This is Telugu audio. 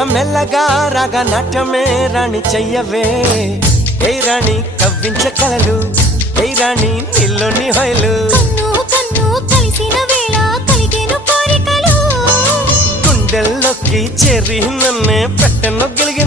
మెల్లగా రాగా నాట్యమే రాణి చెయ్యవే ఏ రాణి కవ్వించ కలలు ఏ రాణి నీలోని హొయలు కన్ను కన్ను కలిసిన వేళ కలిగేను కోరికలు గుండెల్లోకి చేరి నన్నే పెట్టను